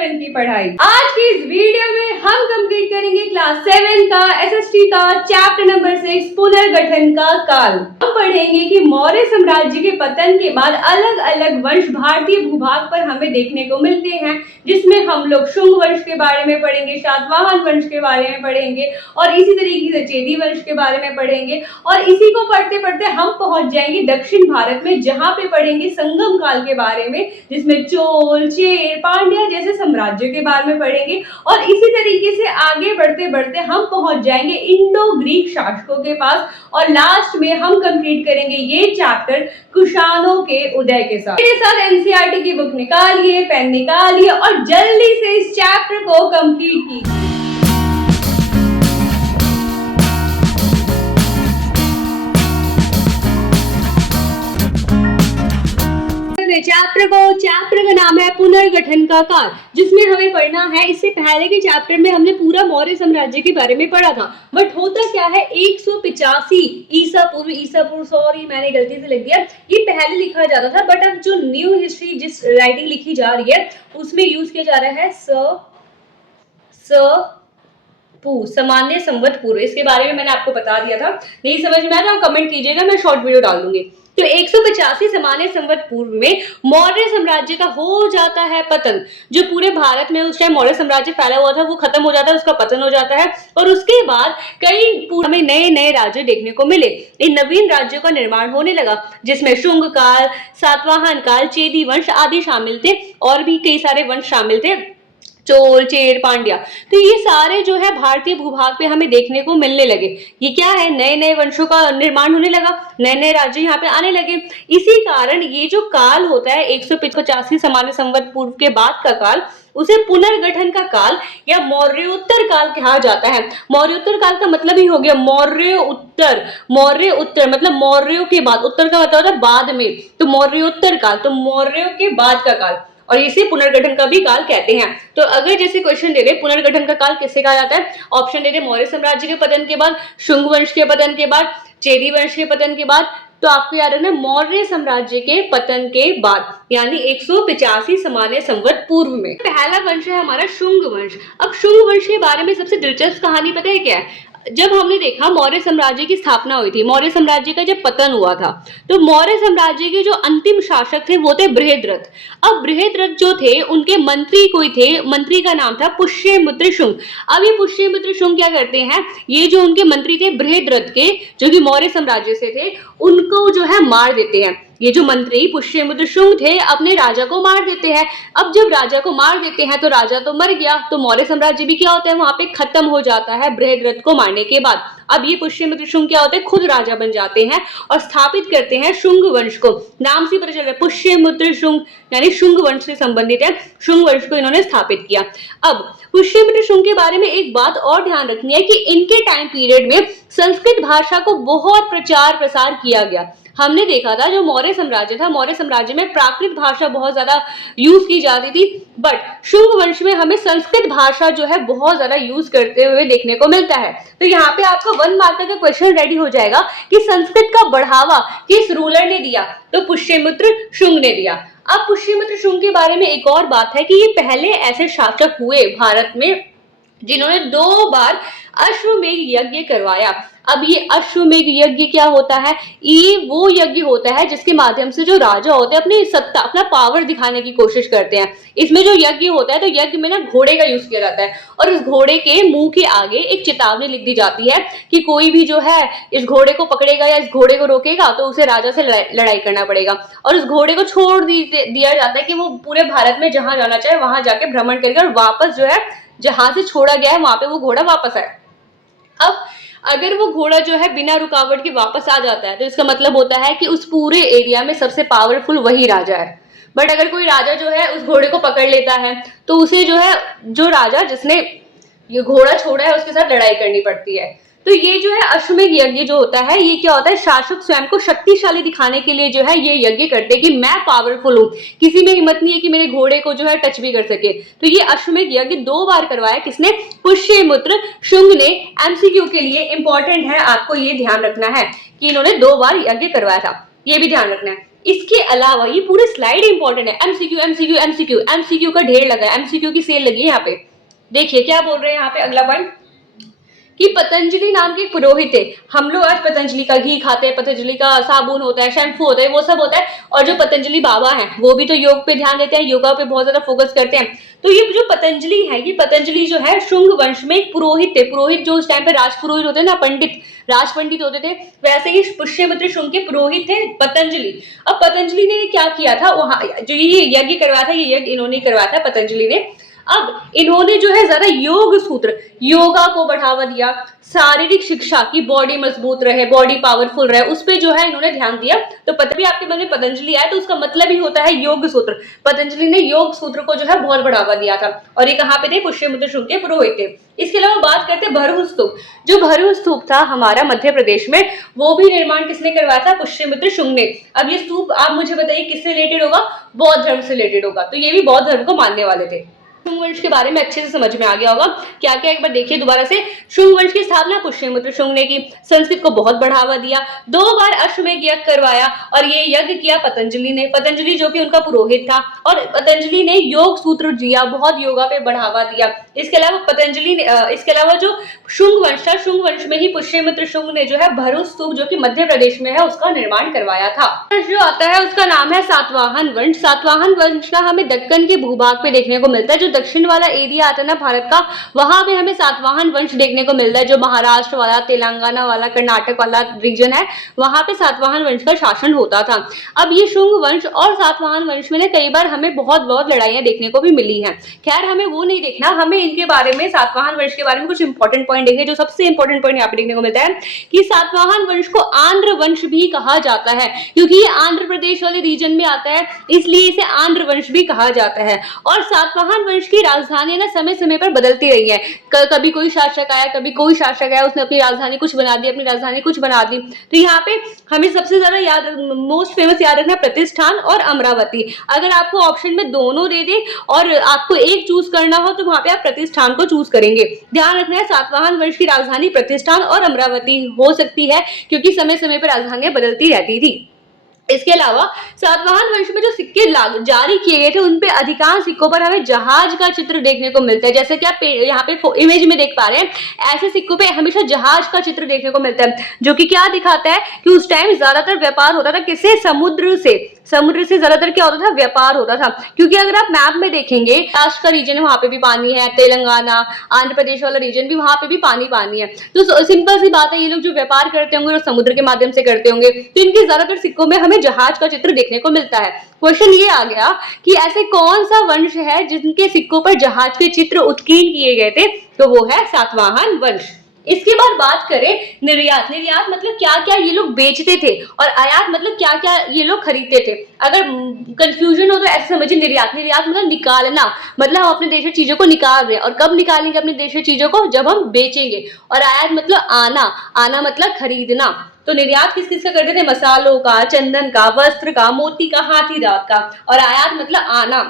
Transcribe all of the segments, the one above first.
7 की पढ़ाई। आज की इस वीडियो में हम कंप्लीट करेंगे क्लास 7 का एसएसटी का चैप्टर नंबर 6 पुनर्गठन का काल। हम पढ़ेंगे कि मौर्य साम्राज्य के पतन के बाद अलग अलग वंश भारतीय भूभाग पर हमें देखने को मिलते हैं, जिसमें हम लोग शुंग वंश के बारे में पढ़ेंगे, सातवाहन वंश के बारे में पढ़ेंगे और इसी तरीके से चेदी वंश के बारे में पढ़ेंगे। और इसी को पढ़ते पढ़ते हम पहुंच जाएंगे दक्षिण भारत में, जहां पे पढ़ेंगे संगम काल के बारे में, जिसमें चोल, चेर, पांड्या जैसे साम्राज्य के बारे में पढ़ेंगे। और इसी तरीके से आगे बढ़ते बढ़ते हम पहुंच जाएंगे इंडो ग्रीक शासकों के पास और लास्ट में हम कंप्लीट करेंगे ये चैप्टर कुषाणों के उदय के साथ। मेरे साथ एनसीईआरटी की बुक निकालिए, पेन निकालिए और जल्दी से इस चैप्टर को कंप्लीट कीजिए। चैप्टर का नाम है पुनर्गठन का काल, जिसमें हमें पढ़ना है। इससे पहले के चैप्टर में हमने पूरा मौर्य साम्राज्य के बारे में पढ़ा था, बट होता क्या है 185 ईसा पूर्व सॉरी मैंने गलती से लिख दिया, ये पहले लिखा जाता था, बट अब जो न्यू हिस्ट्री जिस राइटिंग लिखी जा रही है उसमें यूज किया जा रहा है सामान्य संवत पूर्व। इसके बारे में मैंने आपको बता दिया था, नहीं समझ में आया तो कमेंट कीजिएगा, मैं शॉर्ट वीडियो डाल दूंगी। तो 185 सामान्य संवत पूर्व में मौर्य साम्राज्य का हो जाता है पतन। जो पूरे भारत में उस टाइम मौर्य साम्राज्य फैला हुआ था वो खत्म हो जाता है, उसका पतन हो जाता है और उसके बाद कई हमें नए नए राज्य देखने को मिले। इन नवीन राज्यों का निर्माण होने लगा, जिसमें शुंग काल, सातवाहन काल, चेदी वंश आदि शामिल थे और भी कई सारे वंश शामिल थे, चोल, चेर, पांड्या। तो ये सारे जो है भारतीय भूभाग पे हमें देखने को मिलने लगे। ये क्या है, नए नए वंशों का निर्माण होने लगा, नए नए राज्य यहाँ पे आने लगे। इसी कारण ये जो काल होता है 185 सामान्य संवत पूर्व के बाद का काल, उसे पुनर्गठन का काल या मौर्योत्तर काल कहा जाता है। मौर्योत्तर काल का मतलब ही हो गया मौर्य उत्तर मतलब मौर्यों के बाद, उत्तर का मतलब होता है बाद में, तो मौर्योत्तर काल तो मौर्यों के बाद का काल, और इसे पुनर्गठन का भी काल कहते हैं। तो अगर जैसे क्वेश्चन दे रहे पुनर्गठन का काल किससे कहा जाता है, ऑप्शन दे रहे मौर्य साम्राज्य के पतन के बाद, शुंग वंश के पतन के बाद, चेदी वंश के पतन के बाद, तो आपको याद रखना मौर्य साम्राज्य के पतन के बाद, यानी 185 सामान्य संवत पूर्व में। पहला वंश है हमारा शुंग वंश। अब शुंग वंश के बारे में सबसे दिलचस्प कहानी पता है क्या है? जब हमने देखा मौर्य साम्राज्य की स्थापना हुई थी, मौर्य साम्राज्य का जब पतन हुआ था, तो मौर्य साम्राज्य के जो अंतिम शासक थे वो थे बृहद्रथ। अब बृहद्रथ जो थे उनके मंत्री कोई थे, मंत्री का नाम था पुष्यमित्र शुंग। अब ये पुष्यमित्र शुंग क्या करते हैं, ये जो उनके मंत्री थे बृहद्रथ के, जो कि मौर्य साम्राज्य से थे, उनको जो है मार देते हैं। ये जो मंत्री पुष्यमित्र शुंग थे अपने राजा को मार देते हैं। अब जब राजा को मार देते हैं तो राजा तो मर गया, तो मौर्य साम्राज्य भी क्या होता है वहां पे खत्म हो जाता है बृहद्रथ को मारने के बाद। अब ये पुष्यमित्र शुंग क्या होते हैं, खुद राजा बन जाते हैं और स्थापित करते हैं शुंग वंश को। नाम से पता चल रहा है पुष्यमित्र शुंग यानी शुंग वंश से संबंधित है, शुंग वंश को इन्होंने स्थापित किया। अब पुष्यमित्र शुंग के बारे में एक बात और ध्यान रखनी है कि इनके टाइम पीरियड में संस्कृत भाषा को बहुत प्रचार प्रसार किया गया। हमने देखा था जो मौर्य साम्राज्य था, मौर्य साम्राज्य में प्राकृत भाषा बहुत ज्यादा यूज की जाती थी, बट शुंग वंश में हमें संस्कृत भाषा जो है बहुत ज्यादा यूज करते हुए देखने को मिलता है। तो यहाँ पे आपका 1 मार्क का क्वेश्चन रेडी हो जाएगा कि संस्कृत का बढ़ावा किस रूलर ने दिया, तो पुष्यमित्र शुंग ने दिया। अब पुष्यमित्र शुंग के बारे में एक और बात है कि ये पहले ऐसे शासक हुए भारत में जिन्होंने 2 बार अश्वमेध यज्ञ करवाया। अब ये अश्वमेध यज्ञ क्या होता है, ये वो यज्ञ होता है जिसके माध्यम से जो राजा होते हैं अपनी सत्ता, अपना पावर दिखाने की कोशिश करते हैं। इसमें जो यज्ञ होता है तो यज्ञ में ना घोड़े का यूज किया जाता है और इस घोड़े के मुंह के आगे एक चेतावनी लिख दी जाती है कि कोई भी जो है इस घोड़े को पकड़ेगा या इस घोड़े को रोकेगा तो उसे राजा से लड़ाई करना पड़ेगा। और उस घोड़े को छोड़ दिया जाता है कि वो पूरे भारत में जहां जाना चाहे वहां जाके भ्रमण करके और वापस जो है जहां से छोड़ा गया है वहां पे वो घोड़ा वापस आए। अब अगर वो घोड़ा जो है बिना रुकावट के वापस आ जाता है तो इसका मतलब होता है कि उस पूरे एरिया में सबसे पावरफुल वही राजा है। बट अगर कोई राजा जो है उस घोड़े को पकड़ लेता है तो उसे जो है जो राजा जिसने ये घोड़ा छोड़ा है उसके साथ लड़ाई करनी पड़ती है। तो ये जो है अश्वमेध यज्ञ जो होता है ये क्या होता है, शासक स्वयं को शक्तिशाली दिखाने के लिए जो है ये यज्ञ करते हैं कि मैं पावरफुल हूँ, किसी में हिम्मत नहीं है कि मेरे घोड़े को जो है टच भी कर सके। तो ये अश्वमेध यज्ञ 2 बार करवाया, किसने, पुष्यमित्र शुंग ने। एमसीक्यू के लिए इंपॉर्टेंट है, आपको ये ध्यान रखना है कि इन्होंने 2 बार यज्ञ करवाया था, ये भी ध्यान रखना है। इसके अलावा ये पूरे स्लाइड इंपॉर्टेंट है, एमसीक्यू एमसीक्यू एमसीक्यू एमसीक्यू का ढेर लगा है, एमसीक्यू की सेल लगी है यहाँ पे। देखिए क्या बोल रहे हैं यहाँ पे अगला पॉइंट, कि पतंजलि नाम के एक पुरोहित थे। हम लोग आज पतंजलि का घी खाते हैं, पतंजलि का साबुन होता है, शैम्पू होता है, वो सब होता है, और जो पतंजलि बाबा हैं वो भी तो योग पे ध्यान देते हैं, योगा पे बहुत ज्यादा फोकस करते हैं। तो ये जो पतंजलि है, ये पतंजलि जो है शुंग वंश में एक पुरोहित थे। पुरोहित जो उस टाइम पे राजपुरोहित होते हैं ना, पंडित, राज पंडित होते थे, वैसे ही पुष्यमित्र शुंग के पुरोहित थे पतंजलि। अब पतंजलि ने क्या किया था, वहां जो ये यज्ञ करवाया था, ये यज्ञ इन्होंने करवाया था पतंजलि ने। अब इन्होंने जो है ज्यादा योग सूत्र, योगा को बढ़ावा दिया, शारीरिक शिक्षा की बॉडी मजबूत रहे, बॉडी पावरफुल रहे, उस पे जो है इन्होंने ध्यान दिया। तो पता भी आपके मन में पतंजलि आया तो उसका मतलब ही होता है योग सूत्र। पतंजलि ने योग सूत्र को जो है बहुत बढ़ावा दिया था, और ये कहाँ पे थे, पुष्यमित्र शुंग के पुरोहित थे। इसके अलावा बात करते हैं भरहु स्तूप। जो भरहु स्तूप था हमारा मध्य प्रदेश में, वो भी निर्माण किसने करवाया था, पुष्यमित्र शुंग ने। अब ये स्तूप आप मुझे बताइए किससे रिलेटेड होगा, बौद्ध धर्म से रिलेटेड होगा, तो ये भी बौद्ध धर्म को मानने वाले थे। शुंग वंश के बारे में अच्छे से समझ में आ गया होगा। क्या क्या एक बार देखिए दोबारा से। शुंग वंश की स्थापना पुष्यमित्र शुंग ने की, संस्कृत को बहुत बढ़ावा दिया, 2 बार अश्वमेध यज्ञ करवाया, और ये यज्ञ किया पतंजलि ने। पतंजलि जो कि उनका पुरोहित था, और पतंजलि ने योग सूत्र दिया, बहुत योगा पे बढ़ावा दिया। इसके अलावा पतंजलि ने इसके अलावा जो शुंग वंश था, शुंग वंश में ही पुष्यमित्र शुंग ने जो है भरहु स्तूप, जो कि मध्य प्रदेश में है, उसका निर्माण करवाया था। जो आता है उसका नाम है सातवाहन वंश। सातवाहन वंश का हमें दक्कन के भूभाग पे देखने को मिलता है। जो दक्षिण वाला एरिया आता है ना भारत का, वहां पे हमें सातवाहन वंश देखने को मिलता है। जो महाराष्ट्र वाला, तेलंगाना वाला, कर्नाटक वाला रीजन है, वहां पे सातवाहन वंश का शासन होता था। अब ये शुंग वंश और सातवाहन वंश में कई बार हमें बहुत बहुत लड़ाइयां देखने को भी मिली हैं। खैर हमें वो नहीं देखना, हमें इनके बारे में, सातवाहन वंश के बारे में कुछ इंपॉर्टेंट पॉइंट देखें। जो सबसे इंपॉर्टेंट पॉइंट यहाँ पे देखने को मिलता है कि सातवाहन वंश को आंध्र वंश भी कहा जाता है, क्योंकि ये आंध्र प्रदेश वाले रीजन में आता है, इसलिए इसे आंध्र वंश भी कहा जाता है। और सातवाहन वंश की राजधानी ना समय समय पर बदलती रही है। कभी कोई शासक आया, कभी कोई शासक आया, उसने अपनी राजधानी कुछ बना दी, अपनी राजधानी कुछ बना दी। तो यहाँ पे हमें सबसे ज्यादा याद, मोस्ट फेमस याद रखना प्रतिष्ठान और अमरावती। अगर आपको ऑप्शन में दोनों दे दे और आपको एक चूज करना हो, तो वहां पे आप प्रतिष्ठान को चूज करेंगे। ध्यान रखना है सातवाहन वंश की राजधानी प्रतिष्ठान और अमरावती हो सकती है, क्योंकि समय समय पर राजधानियां बदलती रहती थी। इसके अलावा सातवाहन वंश में जो सिक्के जारी किए गए थे, उनपे अधिकांश सिक्कों पर हमें जहाज का चित्र देखने को मिलता है। जैसे कि आप यहाँ पे इमेज में देख पा रहे हैं, ऐसे सिक्कों पे हमेशा जहाज का चित्र देखने को मिलता है, जो कि क्या दिखाता है कि उस टाइम ज्यादातर व्यापार होता था किससे, समुद्र से। समुद्र से ज्यादातर क्या होता था, व्यापार होता था। क्योंकि अगर आप मैप में देखेंगे, महाराष्ट्र का रीजन है, वहां पे भी पानी है, तेलंगाना, आंध्र प्रदेश वाला रीजन भी, वहां पे भी पानी है। तो सिंपल सी बात है, ये लोग जो व्यापार करते होंगे वो समुद्र के माध्यम से करते होंगे, तो इनके ज्यादातर सिक्कों में हमें जहाज का चित्र देखने को मिलता है। क्वेश्चन ये आ गया कि ऐसे कौन सा वंश है जिनके सिक्कों पर जहाज के चित्र उत्कीर्ण किए गए थे, तो वो है सातवाहन वंश। इसके बाद बात करें निर्यात। निर्यात मतलब क्या क्या ये लोग बेचते थे, और आयात मतलब क्या क्या ये लोग खरीदते थे। अगर कंफ्यूजन हो तो ऐसे समझिए, निर्यात मतलब निकालना, मतलब हम अपने देश से चीजों को निकाल रहे हैं, और कब निकालेंगे अपने देश से चीजों को, जब हम बेचेंगे। और आयात मतलब आना मतलब खरीदना। तो निर्यात किस किस का करते थे, मसालों का, चंदन का, वस्त्र का, मोती का, हाथी दांत का। और आयात मतलब आना।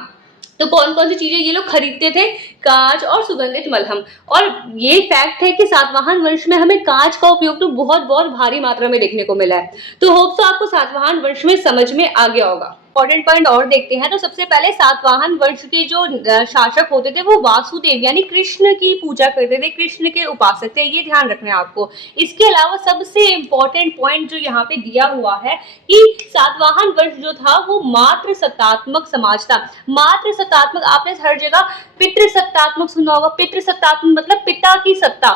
तो कौन कौन सी चीजें ये लोग खरीदते थे, कांच और सुगंधित मलहम। और ये फैक्ट है कि सातवाहन वंश में हमें कांच का उपयोग तो बहुत बहुत भारी मात्रा में देखने को मिला है। तो होप तो आपको सातवाहन वंश में समझ में आ गया होगा। इंपॉर्टेंट पॉइंट और देखते हैं। तो सबसे पहले सातवाहन वंश के जो शासक होते थे, वो वासुदेव यानी कृष्ण की पूजा करते थे, कृष्ण के उपासक थे, ये ध्यान रखना है आपको। इसके अलावा सबसे इंपॉर्टेंट पॉइंट जो यहाँ पे दिया हुआ है कि सातवाहन वंश जो था वो मातृ सत्तात्मक समाज था। मातृ सत्तात्मक, आपने हर जगह पितृ सत्तात्मक सुना होगा। पितृ सत्तात्मक मतलब पिता की सत्ता,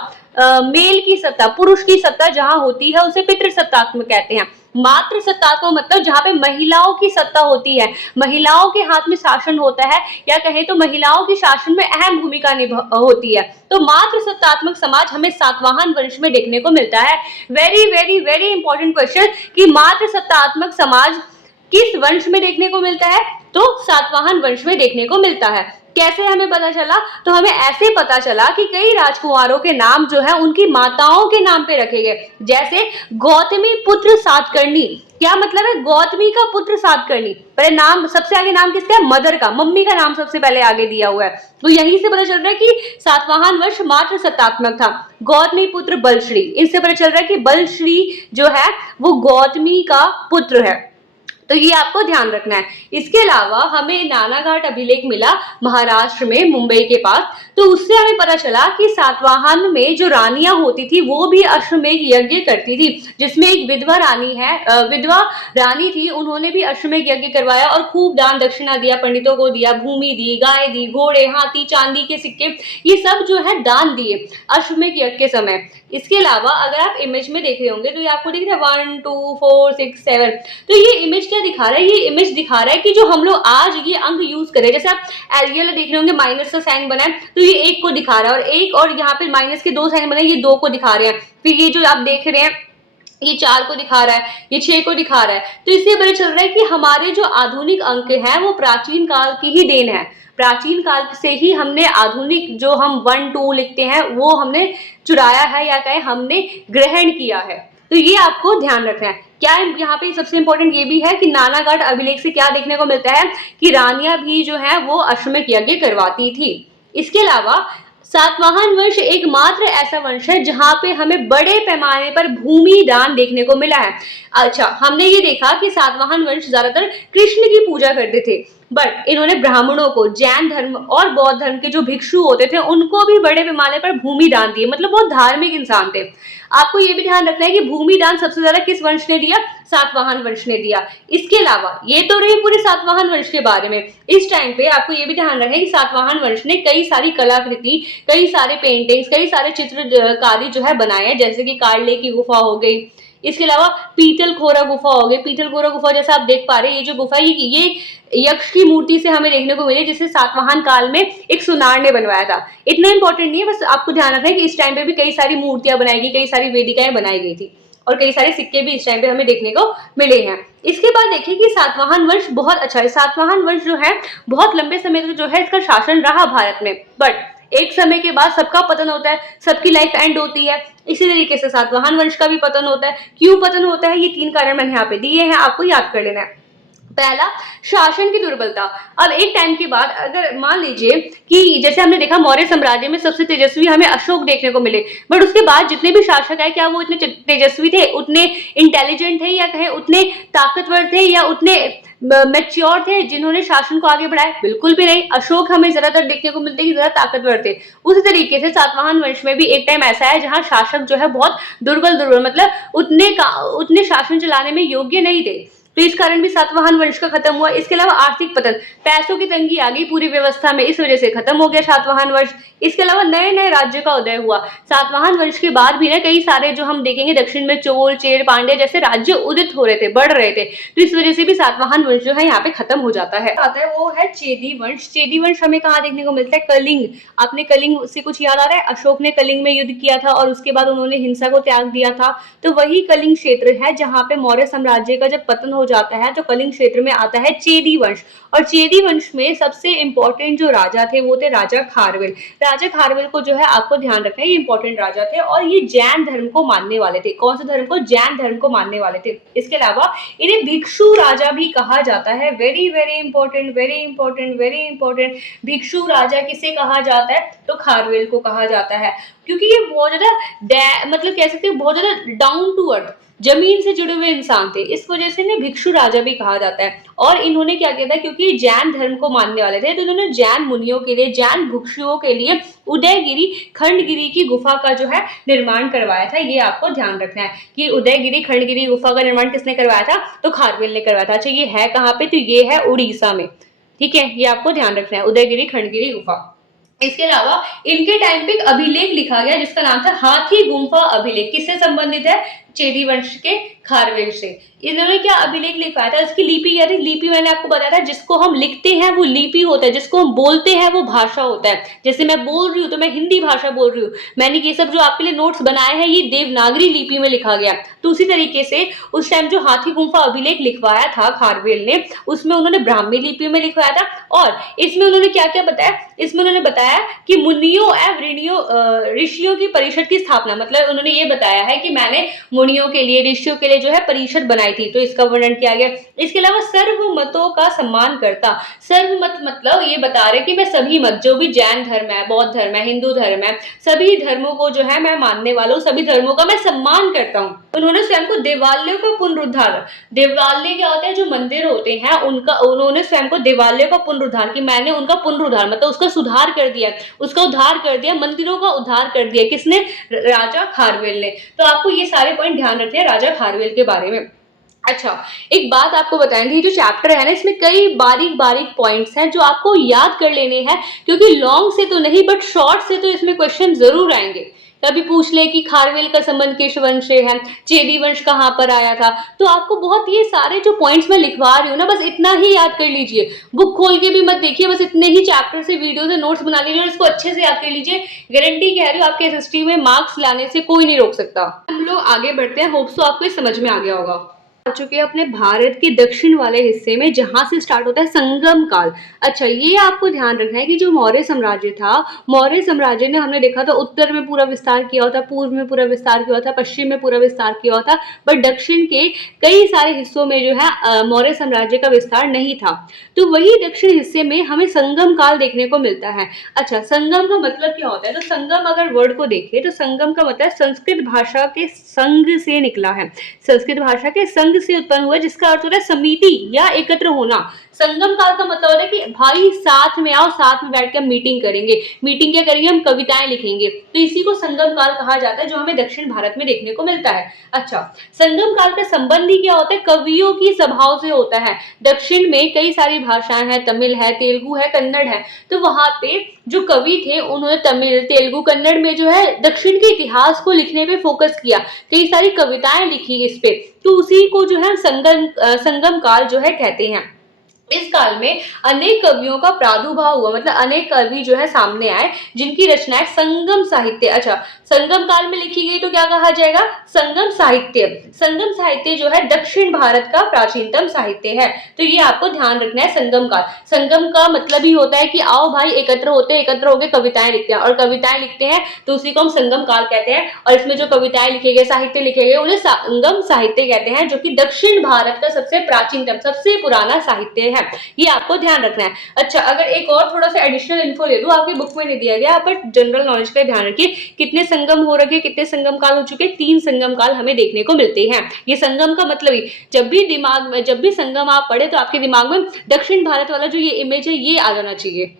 मेल की सत्ता, पुरुष की सत्ता जहां होती है उसे पितृ सत्तात्मक कहते हैं। मातृ सत्तात्मक मतलब जहां पे महिलाओं की सत्ता होती है, महिलाओं के हाथ में शासन होता है, या कहें तो महिलाओं की शासन में अहम भूमिका होती है। तो मातृ सत्तात्मक समाज हमें सातवाहन वंश में देखने को मिलता है। Very very very important question कि मातृ सत्तात्मक समाज किस वंश में देखने को मिलता है, तो सातवाहन वंश में देखने को मिलता है। कैसे हमें पता चला, तो हमें ऐसे पता चला कि कई राजकुमारों के नाम जो है उनकी माताओं के नाम पे रखे गए। जैसे गौतमी पुत्र सातकर्णी, क्या मतलब है, गौतमी का पुत्र सातकर्णी। पहले नाम, सबसे आगे नाम किसका है, मदर का, मम्मी का नाम सबसे पहले आगे दिया हुआ है। तो यहीं से पता चल रहा है कि सातवाहन वंश मातृ सत्तात्मक था। गौतमी पुत्र बलश्री, इनसे पता चल रहा है कि बलश्री जो है वो गौतमी का पुत्र है। तो ये आपको ध्यान रखना है। इसके अलावा हमें नानाघाट अभिलेख मिला महाराष्ट्र में, मुंबई के पास। तो उससे हमें पता चला कि सातवाहन में जो रानियां होती थी वो भी अश्वमेध यज्ञ करती थी, जिसमें एक विधवा रानी है, विधवा रानी थी, उन्होंने भी अश्वमेध यज्ञ करवाया और खूब दान दक्षिणा दिया, पंडितों को दिया, भूमि दी, गाय दी, घोड़े, हाथी, चांदी के सिक्के, ये सब जो है दान दिए अश्वमेध यज्ञ के समय। इसके अलावा अगर आप इमेज में देख रहे होंगे तो ये आपको दिख रहा है 1 2 4 6 7। तो ये इमेज क्या दिखा रहा है? ये इमेज दिखा रहा है कि जो हम लोग आज ये अंक यूज करें, जैसे आप एरियल देख रहे होंगे माइनस का साइन बना है, तो ये 1 को दिखा रहा है, और 1 और यहाँ पे माइनस के 2 साइन बने, ये 2 को दिखा रहे हैं। फिर ये जो आप देख रहे हैं ये 4 को दिखा रहा है, ये 6 को दिखा रहा है। तो इससे पता चल रहा है कि हमारे जो आधुनिक अंक हैं वो प्राचीन काल की ही देन है। प्राचीन काल से ही हमने आधुनिक जो हम 1 2 लिखते हैं वो हमने चुराया है, या कहें हमने ग्रहण किया है। तो ये आपको ध्यान रखना है। क्या यहाँ पे सबसे इंपॉर्टेंट ये भी है कि नानाघाट अभिलेख से क्या देखने को मिलता है कि रानियां भी जो है वो अश्वमेध यज्ञ करवाती थी। इसके अलावा सातवाहन वंश एकमात्र ऐसा वंश है जहां पे हमें बड़े पैमाने पर भूमि दान देखने को मिला है। अच्छा, हमने ये देखा कि सातवाहन वंश ज्यादातर कृष्ण की पूजा करते थे, बट इन्होंने ब्राह्मणों को, जैन धर्म और बौद्ध धर्म के जो भिक्षु होते थे उनको भी बड़े पैमाने पर भूमि दान दिए, मतलब बहुत धार्मिक इंसान थे। आपको ये भी ध्यान रखना है कि भूमि दान सबसे ज्यादा किस वंश ने दिया? सातवाहन वंश ने दिया। इसके अलावा ये तो रही पूरे सातवाहन वंश के बारे में। इस टाइम पे आपको ये भी ध्यान रखना है कि सातवाहन वंश ने कई सारी कलाकृति, कई सारे पेंटिंग्स, कई सारे चित्रकारी जो है बनाए हैं, जैसे कि कार्ले की गुफा हो गई। इसके अलावा पीतलखोरा गुफा हो गई। पीतलखोरा गुफा जैसे आप देख पा रहे हैं, ये जो गुफा है ये यक्ष की मूर्ति से हमें देखने को मिली, जिसे सातवाहन काल में एक सुनार ने बनवाया था। इतना इंपॉर्टेंट नहीं है, बस आपको ध्यान रखना है कि इस टाइम पे भी कई सारी मूर्तियां बनाई गई, कई सारी वेदिकाएं बनाई गई थी, और कई सारे सिक्के भी इस टाइम पे हमें देखने को मिले हैं। इसके बाद देखिए कि सातवाहन वंश बहुत अच्छा है। सातवाहन वंश जो है बहुत लंबे समय तक जो है इसका शासन रहा भारत में, बट एक समय के बाद सबका पतन होता है, सबकी लाइफ एंड होती है। इसी तरीके से सातवाहन वंश का भी पतन होता है। क्यों पतन होता है? ये 3 कारण मैंने यहाँ पे दिए हैं, आपको याद कर लेना है। पहला, शासन की दुर्बलता। अब एक टाइम के बाद अगर मान लीजिए कि जैसे हमने देखा मौर्य साम्राज्य में सबसे तेजस्वी हमें अशोक देखने को मिले, बट उसके बाद जितने भी शासक आए क्या वो इतने तेजस्वी थे, उतने इंटेलिजेंट थे, या कहें उतने ताकतवर थे, या उतने मैच्योर थे जिन्होंने शासन को आगे बढ़ाया? बिल्कुल भी नहीं। अशोक हमें ज्यादातर देखने को मिलते हैं कि ज्यादा ताकतवर थे। उसी तरीके से सातवाहन वंश में भी एक टाइम ऐसा है जहां शासक जो है बहुत दुर्बल मतलब उतने शासन चलाने में योग्य नहीं थे, तो इस कारण भी सातवाहन वंश का खत्म हुआ। इसके अलावा आर्थिक पतन, पैसों की तंगी आ गई पूरी व्यवस्था में, इस वजह से खत्म हो गया सातवाहन वंश। इसके अलावा नए नए राज्य का उदय हुआ। सातवाहन वंश के बाद भी ना कई सारे जो हम देखेंगे दक्षिण में चोल, चेर, पांड्य जैसे राज्य उदित हो रहे थे, बढ़ रहे थे, तो इस वजह से भी सातवाहन वंश जो है यहाँ पे खत्म हो जाता है। वो है चेदी वंश। चेदी वंश हमें कहाँ देखने को मिलता है? कलिंग। आपने कलिंग से कुछ याद आ रहा है? अशोक ने कलिंग में युद्ध किया था और उसके बाद उन्होंने हिंसा को त्याग दिया था, तो वही कलिंग क्षेत्र है जहाँ पे मौर्य साम्राज्य का जब पतन हो जाता है तो कलिंग क्षेत्र में आता है चेदी वंश। और चेदी वंश में सबसे इंपॉर्टेंट जो राजा थे वो थे राजा खारवेल। राजा खारवेल को जो है आपको ध्यान रखना है, ये इंपॉर्टेंट राजा थे और ये जैन धर्म को मानने वाले थे। कौन से धर्म को? जैन धर्म को मानने वाले थे। इसके अलावा इन्हें भिक्षु राजा भी कहा जाता है। Very very important, very important, very important. भिक्षु राजा किसे कहा जाता है? तो खारवेल को कहा जाता है, क्योंकि ये बहुत ज्यादा मतलब कह सकते हैं बहुत ज्यादा डाउन टू अर्थ, जमीन से जुड़े हुए इंसान थे, इस वजह से इन्हें भिक्षु राजा भी कहा जाता है। और इन्होंने क्या किया था, क्योंकि जैन धर्म को मानने वाले थे, तो इन्होंने जैन मुनियों के लिए, जैन भिक्षुओं के लिए उदयगिरी खंडगिरी की गुफा का जो है निर्माण करवाया था। ये आपको ध्यान रखना है कि उदयगिरी खंडगिरी गुफा का निर्माण किसने करवाया था? तो खारवेल ने करवाया था। अच्छा, ये है कहाँ पे? तो ये है उड़ीसा में। ठीक है, ये आपको ध्यान रखना है, उदयगिरी खंडगिरी गुफा। इसके अलावा इनके टाइम पे एक अभिलेख लिखा गया जिसका नाम था हाथी गुम्फा अभिलेख। किससे संबंधित है? चेदी वंश के खारवेल से। इन्होंने क्या अभिलेख लिखवाया था? इसकी लिपि क्या थी? लिपि मैंने आपको बताया था, जिसको हम लिखते हैं वो लिपि होता है, जिसको हम बोलते हैं वो भाषा होता है। जैसे मैं बोल रही हूँ तो मैं हिंदी भाषा बोल रही हूँ, मैंने ये सब जो आपके लिए नोट्स बनाए हैं ये देवनागरी लिपि में लिखा गया। तो उसी तरीके से उस टाइम जो हाथी गुम्फा अभिलेख लिखवाया था खारवेल ने, उसमें उन्होंने ब्राह्मी लिपि में लिखवाया था। और इसमें उन्होंने क्या क्या बताया? इसमें उन्होंने बताया कि मुनियों एवं ऋषियों की परिषद की स्थापना, मतलब उन्होंने ये बताया है कि मैंने मुनियों के लिए, ऋषियों के लिए जो है परिषद बनाई थी, तो इसका वर्णन किया गया। इसके अलावा सर्वमतों का सम्मान करता। सर्वमत मतलब ये बता रहे कि मैं सभी मत, जो भी जैन धर्म है, बौद्ध धर्म है, हिंदू धर्म है, सभी धर्मों को जो है मैं मानने वाला हूँ, सभी धर्मों का मैं सम्मान करता हूँ। उन्होंने स्वयं को देवालयों का पुनरुद्धार, देवालय क्या होता है, जो मंदिर होते हैं उनका, उन्होंने स्वयं को देवालयों का पुनरुद्धार, कि मैंने उनका पुनरुद्धार मतलब उसका सुधार कर दिया, उसका उद्धार कर दिया, मंदिरों का उद्धार कर दिया। किसने? राजा खारवेल ने। तो आपको ये सारे पॉइंट ध्यान रखने हैं राजा खारवेल के बारे में। अच्छा, एक बात आपको बताएंगे, जो चैप्टर है ना, इसमें कई बारीक बारीक पॉइंट्स हैं जो आपको याद कर लेने हैं, क्योंकि लॉन्ग से तो नहीं बट शॉर्ट से तो इसमें क्वेश्चन जरूर आएंगे। कभी पूछ ले कि खारवेल का संबंध किस वंश से है, चेदी वंश कहाँ पर आया था, तो आपको बहुत ये सारे जो पॉइंट्स मैं लिखवा रही हूँ ना, बस इतना ही याद कर लीजिए। बुक खोल के भी मत देखिए, बस इतने ही चैप्टर से, वीडियो से नोट्स बना लीजिए और इसको अच्छे से याद कर लीजिए। गारंटी कह रही हूँ, आपके एसएसटी में मार्क्स लाने से कोई नहीं रोक सकता। हम लोग आगे बढ़ते हैं, होप सो आपको समझ में आ गया होगा। आ चुके हैं अपने भारत के दक्षिण वाले हिस्से में, जहां से स्टार्ट होता है संगम काल। अच्छा, ये आपको ध्यान रखना है कि जो मौर्य साम्राज्य था, मौर्य साम्राज्य ने हमने देखा था उत्तर में पूरा विस्तार किया होता, पूर्व में पूरा विस्तार किया होता, पश्चिम में पूरा विस्तार किया होता, बट दक्षिण के कई सारे हिस्सों में जो है मौर्य साम्राज्य का विस्तार नहीं था। तो वही दक्षिण हिस्से में हमें संगम काल देखने को मिलता है। अच्छा, संगम का मतलब क्या होता है? तो संगम अगर वर्ड को देखें तो संगम का मतलब संस्कृत भाषा के संग से निकला है, संस्कृत भाषा के संग से उत्पन्न हुआ, जिसका अर्थ होता है समिति या एकत्र होना। संगम काल का मतलब होता है कि भाई साथ में आओ, साथ में बैठ कर मीटिंग करेंगे। मीटिंग क्या करेंगे? हम कविताएं लिखेंगे। तो इसी को संगम काल कहा जाता है, जो हमें दक्षिण भारत में देखने को मिलता है। अच्छा, संगम काल का संबंध ही क्या होता है? कवियों की सभाओं से होता है। दक्षिण में कई सारी भाषाएं हैं, तमिल है, तेलुगु है, कन्नड़ है, तो वहां पे जो कवि थे उन्होंने तमिल, तेलुगु, कन्नड़ में जो है दक्षिण के इतिहास को लिखने पे फोकस किया, कई सारी कविताएं लिखी इस पे, तो उसी को जो है संगम काल जो है कहते हैं। इस काल में अनेक कवियों का प्रादुर्भाव हुआ, मतलब अनेक कवि जो है सामने आए, जिनकी रचनाएं संगम साहित्य, अच्छा संगम काल में लिखी गई, तो क्या कहा जाएगा? संगम साहित्य। संगम साहित्य जो है दक्षिण भारत का प्राचीनतम साहित्य है। तो ये आपको ध्यान रखना है। संगम काल, संगम का मतलब ही होता है कि आओ भाई एकत्र होते हैं, एकत्र होकर कविताएं लिखते हैं, और कविताएं लिखते हैं तो उसी को हम संगम काल कहते हैं। और इसमें जो कविताएं लिखे गए, साहित्य लिखे गए, उन्हें संगम साहित्य कहते हैं, जो कि दक्षिण भारत का सबसे प्राचीनतम, सबसे पुराना साहित्य है। ये आपको ध्यान रखना है। अच्छा, अगर एक और थोड़ा सा एडिशनल इन्फो ले दूं, आपकी बुक में नहीं दिया गया, बट जनरल नॉलेज का ध्यान रखिए। कितने संगम हो रखे, कितने संगम काल हो चुके? 3 संगम काल हमें देखने को मिलते हैं। ये संगम का मतलब ही, जब भी दिमाग में, जब भी संगम आप पढ़े तो आपके दिमाग में दक्षिण भारत वाला जो ये इमेज है ये आ जाना चाहिए।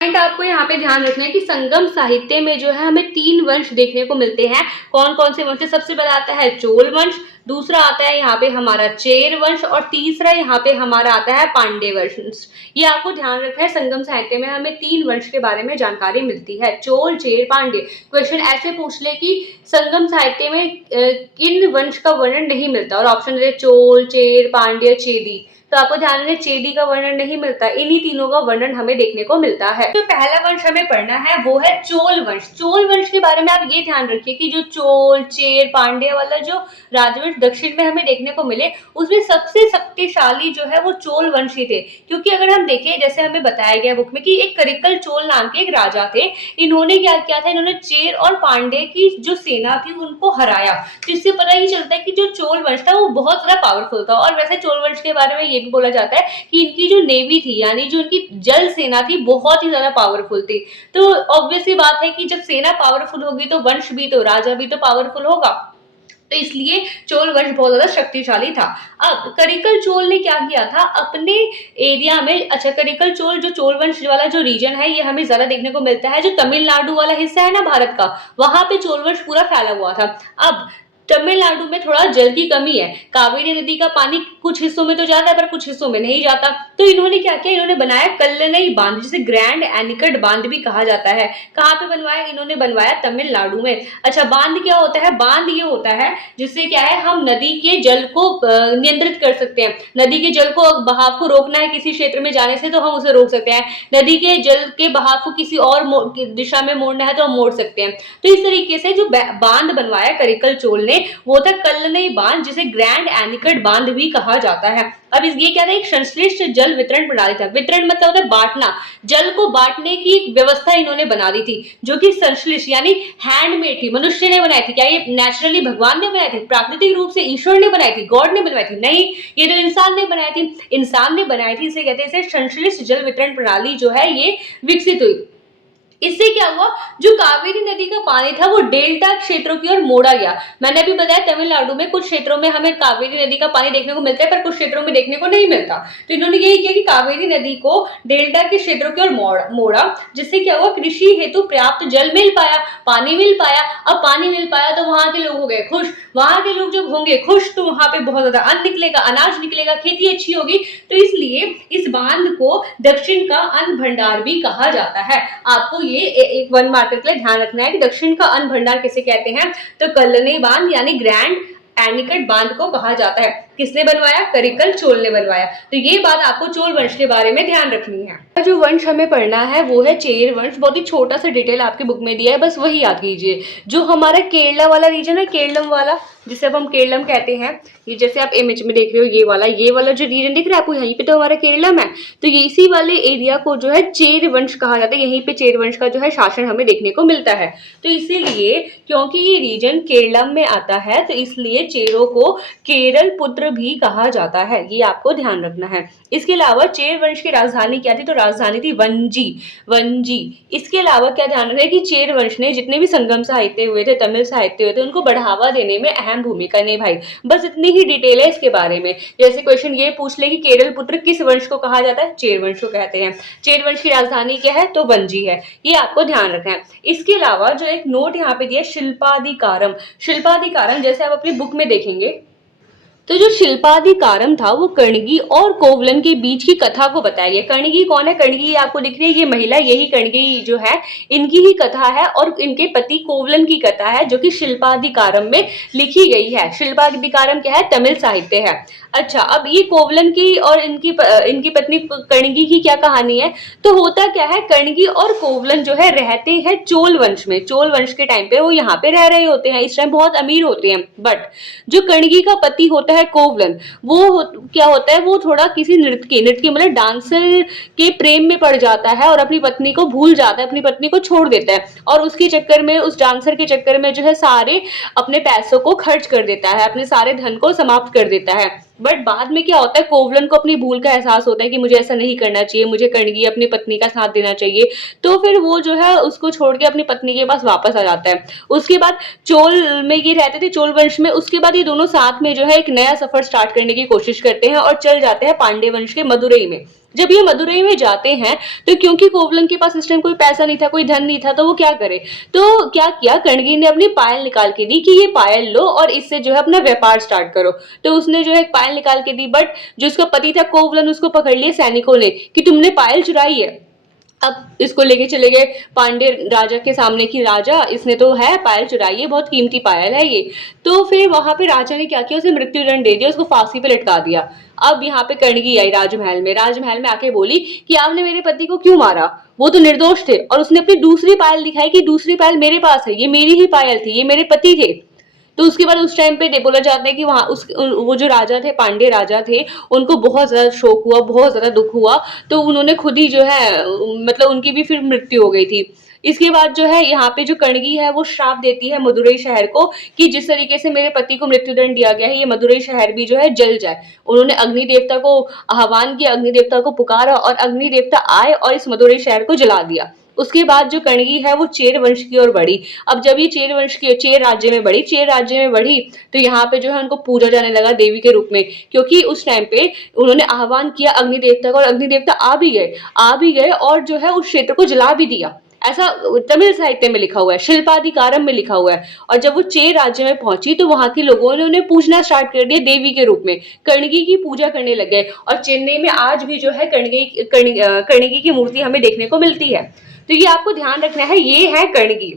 आपको यहाँ पे ध्यान रखना है कि संगम साहित्य में जो है हमें 3 वंश देखने को मिलते हैं। कौन कौन से वंश? सबसे पहला आता है चोल वंश, दूसरा आता है यहाँ पे हमारा चेर वंश, और तीसरा यहाँ पे हमारा आता है पांड्य वंश। ये आपको ध्यान रखना है। संगम साहित्य में हमें 3 वंश के बारे में जानकारी मिलती है, चोल, चेर, पांड्य। क्वेश्चन ऐसे पूछ ले कि संगम साहित्य में किन वंश का वर्णन नहीं मिलता, और ऑप्शन दे चोल, चेर, पांड्य, चेदी, तो आपको ध्यान रखना, चेदी का वर्णन नहीं मिलता, इन्हीं तीनों का वर्णन हमें देखने को मिलता है। तो पहला वंश हमें पढ़ना है वो है चोल वंश। चोल वंश के बारे में आप ये ध्यान रखिए कि जो चोल, चेर, पांड्य वाला जो राजवंश दक्षिण में हमें देखने को मिले, उसमें सबसे शक्तिशाली जो है वो चोल वंश ही थे। क्योंकि अगर हम देखें, जैसे हमें बताया गया बुक में कि एक करिकल चोल नाम के एक राजा थे, इन्होंने क्या किया था, इन्होंने चेर और पांड्य की जो सेना थी उनको हराया। तो इससे पता ही चलता है कि जो चोल वंश था वो बहुत ज्यादा पावरफुल था। और वैसे चोल वंश के बारे में ये भी बोला जाता है कि इनकी जो नेवी थी, यानी जो इनकी जल सेना थी, बहुत ही ज्यादा पावरफुल थी। तो ऑब्वियस सी बात है कि जब सेना पावरफुल होगी तो वंश भी, तो राजा भी तो पावरफुल होगा। तो इसलिए चोल वंश बहुत ज्यादा शक्तिशाली था। अब करिकल चोल ने क्या किया था अपने एरिया में, अच्छा करिकल चोल, जो चोल वंश वाला जो रीजन है ये हमें ज्यादा देखने को मिलता है, जो तमिलनाडु वाला हिस्सा है ना भारत का, वहां पे चोल वंश पूरा फैला हुआ था। अब तमिलनाडु में थोड़ा जल की कमी है, कावेरी नदी का पानी कुछ हिस्सों में तो जाता है पर कुछ हिस्सों में नहीं जाता। तो इन्होंने क्या किया, इन्होंने बनाया कल्लनई बांध, जिसे ग्रैंड एनिकट बांध भी कहा जाता है। कहाँ पे बनवाया? इन्होंने बनवाया तमिलनाडु में। अच्छा, बांध क्या होता है? बांध ये होता है जिससे क्या है, हम नदी के जल को नियंत्रित कर सकते हैं। नदी के जल को, बहाव को रोकना है किसी क्षेत्र में जाने से, तो हम उसे रोक सकते हैं। नदी के जल के बहाव को किसी और दिशा में मोड़ना है तो हम मोड़ सकते हैं। तो इस तरीके से जो बांध बनवाया करिकल चोल ने, वो था कल्लनई बांध, जिसे ग्रैंड एनिकट बांध भी कहा कहा जाता है। अब इस ये क्या था, एक संश्लिष्ट जल वितरण प्रणाली था। वितरण मतलब होता है बांटना, जल को बांटने की एक व्यवस्था इन्होंने बना दी थी, जो कि संश्लिष्ट यानी हैंडमेड थी, मनुष्य ने बनाई थी। क्या ये नेचुरली भगवान ने बनाई थी, प्राकृतिक रूप से ईश्वर ने बनाई थी, गॉड ने बनवाई थी? नहीं, ये तो इंसान ने बनाई थी, इंसान ने बनाई थी, इसे कहते हैं संश्लिष्ट जल वितरण प्रणाली जो है ये विकसित हुई। इससे क्या हुआ, जो कावेरी नदी का पानी था वो डेल्टा क्षेत्रों की ओर मोड़ा गया। मैंने अभी बताया तमिलनाडु में कुछ क्षेत्रों में हमें कावेरी नदी का पानी देखने को मिलता है, पर कुछ क्षेत्रों में देखने को नहीं मिलता। तो इन्होंने यही किया कि कावेरी नदी को डेल्टा के क्षेत्रों की ओर मोड़ा, जिससे क्या हुआ, कृषि हेतु पर्याप्त जल मिल पाया, पानी मिल पाया। अब पानी मिल पाया तो वहां के लोग हो गए खुश, वहां के लोग जब होंगे खुश तो वहां पे बहुत ज्यादा अन्न निकलेगा, अनाज निकलेगा, खेती अच्छी होगी। तो इसलिए इस बांध को दक्षिण का अन्न भंडार भी कहा जाता है। आपको ये एक 1 मार्कर के लिए ध्यान रखना है कि दक्षिण का अन्न भंडार किसे कहते हैं, तो कल्लनी बांध यानी ग्रैंड एनिकट बांध को कहा जाता है। किसने बनवाया, करिकल चोल ने बनवाया। तो ये बात आपको चोल वंश के बारे में ध्यान रखनी है। जो वंश हमें पढ़ना है वो है चेर वंश। बहुत ही छोटा सा डिटेल आपकी बुक में दिया है, बस वही याद कीजिए। जो हमारा केरला वाला रीजन है, केरलम वाला, जिसे अब हम केरलम कहते हैं, ये जैसे आप इमेज में देख रहे हो ये वाला जो रीजन दिख रहा है आपको, यहीं पे तो हमारा केरलम है। तो ये इसी वाले एरिया को जो है चेर वंश कहा जाता है। यहीं पे चेर वंश का जो है शासन हमें देखने को मिलता है। तो इसीलिए क्योंकि ये रीजन केरलम में आता है तो इसलिए चेरों को केरल पुत्र भी कहा जाता है, ये आपको ध्यान रखना है। इसके अलावा चेर वंश की राजधानी क्या थी, तो राजधानी थी वंजी। इसके अलावा क्या ध्यान रखना है कि चेर वंश ने जितने भी संगम साहित्य हुए थे, तमिल साहित्य हुए थे, उनको बढ़ावा देने में अहम भूमिका निभाई। बस इतनी ही डिटेल है इसके बारे में। जैसे क्वेश्चन ये पूछ ले कि केरल पुत्र किस वंश को कहा जाता है, चेर वंश को कहते हैं। चेर वंश की राजधानी क्या है, तो वंजी है, ये आपको ध्यान रखना है। इसके अलावा जो एक नोट यहाँ पे दिया शिल्पाधिकारम, जैसे आप अपनी बुक में देखेंगे तो जो शिल्पाधिकारम था वो कणगी और कोवलन के बीच की कथा को बताया गया। कणगी कौन है, कणगी आपको दिख रही है, ये महिला, यही कणगी जो है इनकी ही कथा है और इनके पति कोवलन की कथा है जो कि शिल्पाधिकारम में लिखी गई है। शिल्पाधिकारम क्या है, तमिल साहित्य है। अच्छा, अब ये कोवलन की और इनकी पत्नी कणगी की क्या कहानी है, तो होता क्या है, कणगी और कोवलन जो है रहते हैं चोल वंश में। चोल वंश के टाइम पे वो यहाँ पे रह रहे होते हैं, इस टाइम बहुत अमीर होते हैं। बट जो कणगी का पति होता है कोवलन, क्या होता है, वो थोड़ा किसी नृत्य मतलब डांसर के प्रेम में पड़ जाता है और अपनी पत्नी को भूल जाता है, अपनी पत्नी को छोड़ देता है और उसके चक्कर में, उस डांसर के चक्कर में जो है सारे अपने पैसों को खर्च कर देता है, अपने सारे धन को समाप्त कर देता है। बट बाद में क्या होता है, कोवलन को अपनी भूल का एहसास होता है कि मुझे ऐसा नहीं करना चाहिए, मुझे कणगी अपनी पत्नी का साथ देना चाहिए। तो फिर वो जो है उसको छोड़ के अपनी पत्नी के पास वापस आ जाता है। उसके बाद चोल में ये रहते थे, चोल वंश में। उसके बाद ये दोनों साथ में जो है एक नया सफर स्टार्ट करने की कोशिश करते हैं और चल जाते हैं पांडे वंश के मदुरई में। जब ये मदुरई में जाते हैं तो क्योंकि कोवलन के पास इस टाइम कोई पैसा नहीं था, कोई धन नहीं था, तो वो क्या करे, तो क्या किया, कणगी ने अपनी पायल निकाल के दी कि ये पायल लो और इससे जो है अपना व्यापार स्टार्ट करो। तो उसने जो है एक पायल निकाल के दी, बट जो उसका पति था कोवलन, उसको पकड़ लिया सैनिकों ने कि तुमने पायल चुराई है। अब इसको लेके चले गए पांडे राजा के सामने कि राजा, इसने तो है पायल चुराई है, बहुत कीमती पायल है ये। तो फिर वहां पे राजा ने क्या किया, उसे मृत्युदंड दे दिया, उसको फांसी पे लटका दिया। अब यहाँ पे कणगी आई राजमहल में आके बोली कि आपने मेरे पति को क्यों मारा, वो तो निर्दोष थे। और उसने अपनी दूसरी पायल दिखाई कि दूसरी पायल मेरे पास है, ये मेरी ही पायल थी, ये मेरे पति थे। तो उसके बाद उस टाइम पे बोला जाता है कि वहां वो जो राजा थे, पांडे राजा थे, उनको बहुत ज्यादा शोक हुआ, बहुत ज्यादा दुख हुआ। तो उन्होंने खुद ही जो है, मतलब उनकी भी फिर मृत्यु हो गई थी। इसके बाद जो है यहाँ पे जो कणगी है वो श्राप देती है मदुरई शहर को कि जिस तरीके से मेरे पति को मृत्युदंड दिया गया है, ये मदुरई शहर भी जो है जल जाए। उन्होंने अग्नि देवता को आह्वान किया, अग्नि देवता को पुकारा और अग्नि देवता आए और इस मदुरई शहर को जला दिया। उसके बाद जो कणगी है वो चेर वंश की ओर बढ़ी। अब जब ये चेर राज्य में बढ़ी तो यहाँ पे जो है उनको पूजा जाने लगा देवी के रूप में, क्योंकि उस टाइम पे उन्होंने आह्वान किया अग्नि देवता का और अग्नि देवता आ भी गए और जो है उस क्षेत्र को जला भी दिया। ऐसा तमिल साहित्य में लिखा हुआ है, शिल्पाधिकारम में लिखा हुआ है। और जब वो चेर राज्य में पहुंची तो वहां के लोगों ने उन्हें पूजना स्टार्ट कर दिया देवी के रूप में, कणगी की पूजा करने लग गए। और चेन्नई में आज भी जो है कणगी की मूर्ति हमें देखने को मिलती है। तो ये आपको ध्यान रखना है, ये है कणगी।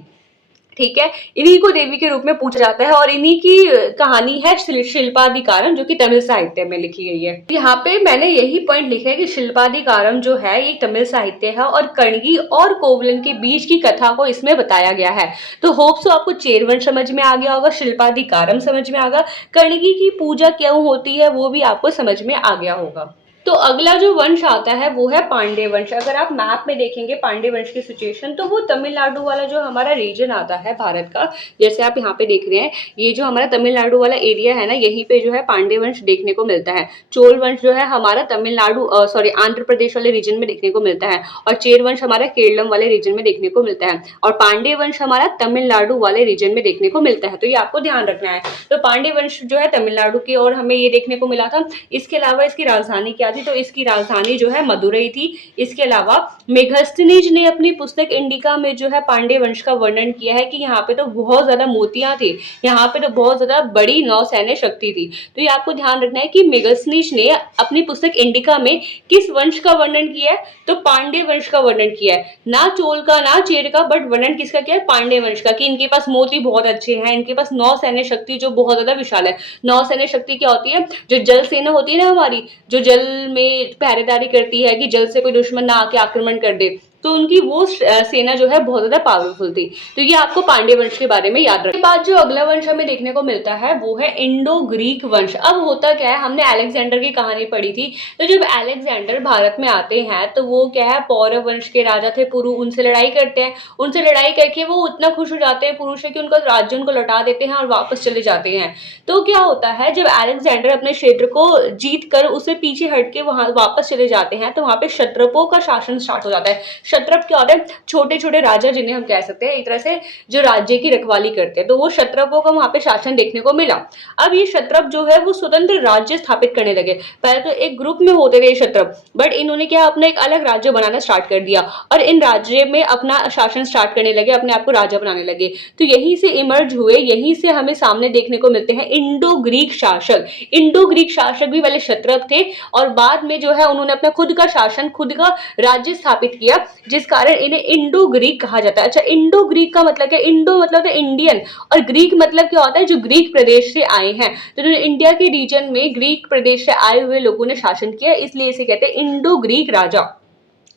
ठीक है, इन्हीं को देवी के रूप में पूजा जाता है और इन्हीं की कहानी है शिल्पाधिकारम, जो कि तमिल साहित्य में लिखी गई है। यहाँ पे मैंने यही पॉइंट लिखा है कि शिल्पाधिकारम जो है ये तमिल साहित्य है और कणगी और कोवलन के बीच की कथा को इसमें बताया गया है। तो होप सो आपको चेरवन समझ में आ गया होगा, शिल्पाधिकारम समझ में आ गया, कणगी की पूजा क्यों होती है वो भी आपको समझ में आ गया होगा। तो अगला जो वंश आता है वो है पांडे वंश। अगर आप मैप में देखेंगे पांडे वंश की सिचुएशन, तो वो तमिलनाडु वाला जो हमारा रीजन आता है भारत का, जैसे आप यहाँ पे देख रहे हैं, ये जो हमारा तमिलनाडु वाला एरिया है ना, यहीं पे जो है पांडे वंश देखने को मिलता है। चोल वंश जो है हमारा तमिलनाडु सॉरी आंध्र प्रदेश वाले रीजन में देखने को मिलता है, और चेर वंश हमारा केरलम वाले रीजन में देखने को मिलता है, और पांडे वंश हमारा तमिलनाडु वाले रीजन में देखने को मिलता है। तो ये आपको ध्यान रखना है। तो पांडे वंश जो है तमिलनाडु की और हमें ये देखने को मिला था। इसके अलावा इसकी राजधानी क्या थी, तो इसकी राजधानी जो है मदुरई थी। इसके अलावा मेगस्थनीज ने अपनी पुस्तक इंडिका में जो है पांडे वंश का वर्णन किया है कि यहाँ पे तो बहुत ज्यादा मोतियां थे, यहाँ पे तो बहुत ज्यादा बड़ी नौसैन्य शक्ति थी। तो ये आपको ध्यान रखना है कि मेगस्थनीज ने अपनी पुस्तक इंडिका में किस वंश का वर्णन किया है, तो पांडे वंश का वर्णन किया है, ना चोल का ना चेर का, बट वर्णन किसका किया है, पांडे वंश का, कि इनके पास मोती बहुत अच्छे हैं, इनके पास नौसैन्य शक्ति जो बहुत ज्यादा विशाल है। नौसैन्य शक्ति क्या होती है, जो जल सेना होती है ना हमारी, जो जल में पहरेदारी करती है कि जल से कोई दुश्मन ना आके आक्रमण कर दे, तो उनकी वो सेना जो है बहुत ज्यादा पावरफुल थी। तो ये आपको पांडे वंश के बारे में याद रखना। बाद जो अगला वंश हमें देखने को मिलता है वो है इंडो ग्रीक वंश। अब होता क्या है, हमने अलेक्जेंडर की कहानी पढ़ी थी, तो जब अलेक्जेंडर भारत में आते हैं तो वो क्या है, पौरव वंश के राजा थे पुरु, उनसे लड़ाई करते हैं। उनसे लड़ाई करके वो इतना खुश हो जाते हैं पुरुष कि उनका राज्य उनको लौटा देते हैं और वापस चले जाते हैं। तो क्या होता है, जब अलेक्जेंडर अपने क्षेत्र को जीत कर उसे पीछे हट के वहां वापस चले जाते हैं, तो वहां पे क्षत्रपों का शासन स्टार्ट हो जाता है। क्षत्रप क्या होता है, छोटे छोटे राजा जिन्हें हम कह सकते हैं एक तरह से जो राज्य की रखवाली करते हैं, तो वो क्षत्रपों का वहां पे शासन देखने को मिला। अब ये क्षत्रप जो है वो स्वतंत्र राज्य स्थापित करने लगे। पहले तो एक ग्रुप में होते थे क्षत्रप, बट इन्होंने क्या अपना एक अलग राज्य बनाना स्टार्ट कर दिया और इन राज्य में अपना शासन स्टार्ट करने लगे, अपने आप को राजा बनाने लगे। तो यहीं से इमर्ज हुए, यहीं से हमें सामने देखने को मिलते हैं इंडो ग्रीक शासक। इंडो ग्रीक शासक भी पहले क्षत्रप थे और बाद में जो है उन्होंने अपना खुद का शासन, खुद का राज्य स्थापित किया, जिस कारण इन्हें इंडो ग्रीक कहा जाता है। अच्छा, इंडो ग्रीक का मतलब क्या, इंडो मतलब इंडियन और ग्रीक मतलब क्या होता है, जो ग्रीक प्रदेश से आए हैं। तो इंडिया के रीजन में ग्रीक प्रदेश से आए हुए लोगों ने शासन किया, इसलिए इसे कहते हैं इंडो ग्रीक राजा।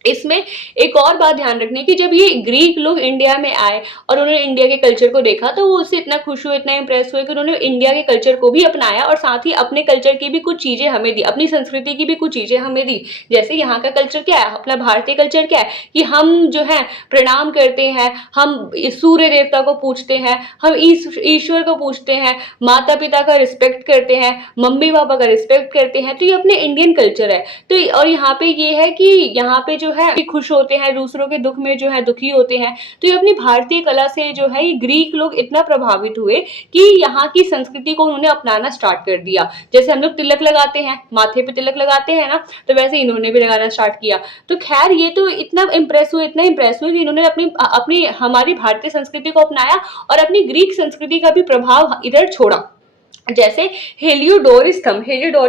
इसमें एक और बात ध्यान रखनी है कि जब ये ग्रीक लोग इंडिया में आए और उन्होंने इंडिया के कल्चर को देखा, तो वो उससे इतना खुश हुए, इतना इंप्रेस हुए कि उन्होंने इंडिया के कल्चर को भी अपनाया और साथ ही अपने कल्चर की भी कुछ चीजें हमें दी, अपनी संस्कृति की भी कुछ चीजें हमें दी। जैसे यहाँ का कल्चर क्या है, अपना भारतीय कल्चर क्या है कि हम जो है प्रणाम करते हैं, हम सूर्य देवता को पूछते हैं, हम ईश्वर को पूछते हैं, माता पिता का रिस्पेक्ट करते हैं, मम्मी पापा का रिस्पेक्ट करते हैं। तो ये अपने इंडियन कल्चर है। तो और यहाँ पे ये है कि यहाँ पे जो है खुश होते हैं, दूसरों के दुख में जो है दुखी होते हैं। तो ये अपनी भारतीय कला से जो है ये ग्रीक लोग इतना प्रभावित हुए कि यहाँ की संस्कृति को उन्होंने अपनाना स्टार्ट कर दिया। जैसे हम लोग तिलक लगाते हैं, माथे पे तिलक लगाते हैं ना, तो वैसे इन्होंने भी लगाना स्टार्ट किया। तो खैर ये तो इतना इंप्रेस हुए, इतना इंप्रेस हुए कि इन्होंने अपनी हमारी भारतीय संस्कृति को अपनाया और अपनी ग्रीक संस्कृति का भी प्रभाव इधर छोड़ा। जैसे हेलियोडोरस